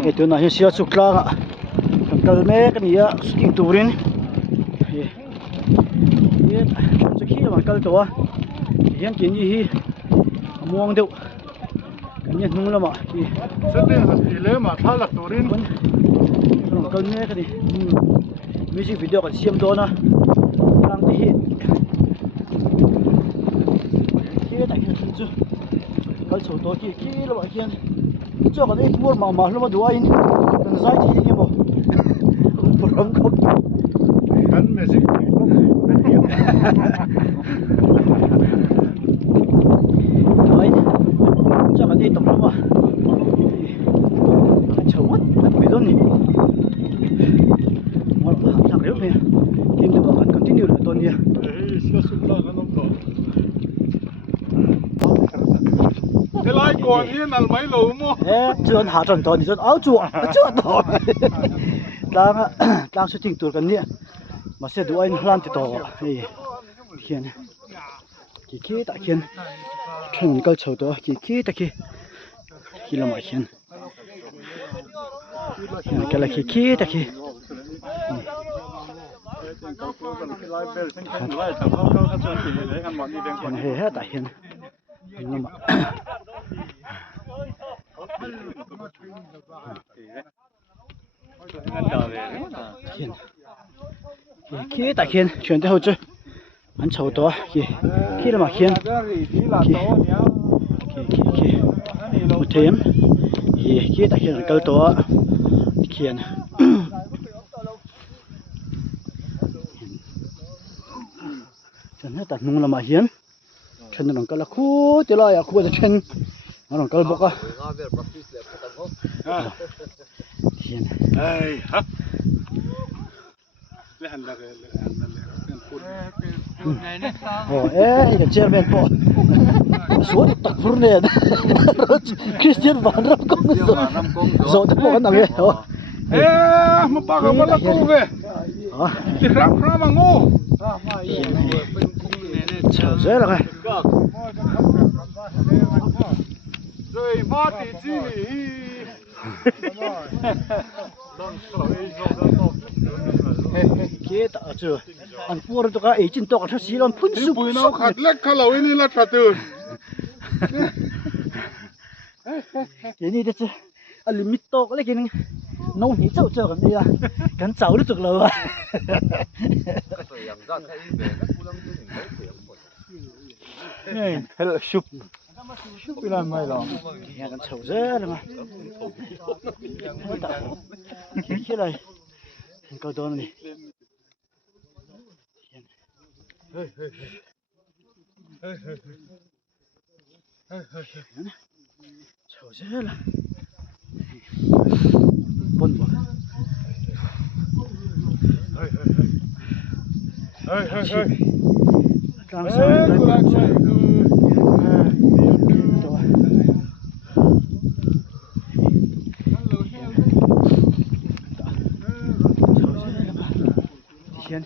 Ito na yung siya sukla nga. Ang kalme kaniya suting turin. Yan. Sa kilo man kalto ah. Yan kini hi. Amuang daw. Kanya nung lama. Suting ilema thalak turin. Ang kalme kani. Music video kan siam do na. Lang ti hi. Kia ta kia chu. Kal chou to ki lo ba kian. Cho ka dei mur ma lo ma duain. Kan sai ti ni mo. From ko. Kan music. Duain. Cho ka dei to ma. Chou wat na bi don ni. Mo ha reu pe. Kim de ba kan continue le ton ya. Siya sukla kanom to. Lai còn yên al mấy lỗ mo. Chuan hạ tròn to ni chuan áo chuột to. Tlang shooting tour kan ni. Ma se du ain hlan ti to. Ei. Khian. Ki ta khian. Thun kal chho to ki ta ki. Ki lama khian. Kala ki ta ki. He ta khian. Lama. Khi ta khiên chuyển tới hậu chứ ăn chầu to khi là mà khiên một thêm khi ta khiên câu to khiên chân hết ta nung là mà hiến chân nó còn là khu thì lo à khu thì chân nó còn bốc à khiên Ai ha. cái chairman po số tắc phun nè Christian Van Ram công rồi tắc po nào vậy Mà bà cái bắt cô về. Thì răng ra mà ngô. chào dễ là cái Rồi ba tỷ chi. kia ta chưa anh mua được cái ấy chính tộc nó xí lon phun sụp Bùi nào khát lek khá lâu ini là thật từ. cái này chứ anh limit tộc lấy cái này nông nhị châu châu cái này cái cháu nó được lâu à Hello shup. Shup là mai lo. cái cháu dễ rồi mà cái này câu đó này cháu dễ là bún bò trang